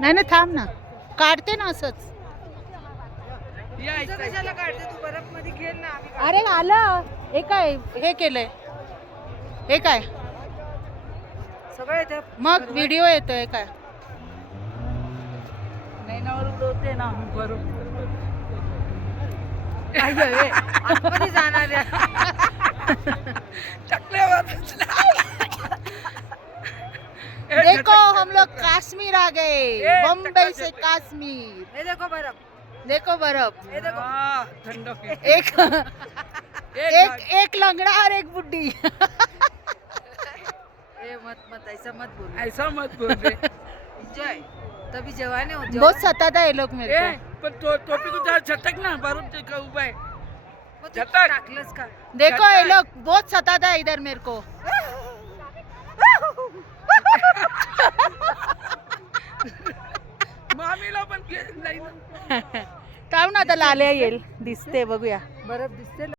नाही ना, थांब ना, काढते ना असंच. अरे आलं हे काय, हे केलंय हे काय सगळं मग व्हिडिओ येतोय काय? नाही ना उडवते ना बरोबर जाणार देखो हम लोग कश्मीर आ गए, बम्बई से कश्मीर। ये देखो बर्फ, देखो बर्फ, ये देखो ठंडो एक एक लंगड़ा और एक बुड्ढी। ए मत ऐसा मत बोल, ऐसा मत बोल रे। एंजॉय तभी जवान है। बहुत सताता है ये लोग मेरे को। पण टोपी को जरा झटक ना, बरोबर का उभा आहे। झटक टाकलंस का? देखो ये लोग बहुत सताता है इधर मेरे को। मामीला पण नाही ना। थांब ना, आता लाल्या येईल, दिसते बघूया। बर्फ दिसते.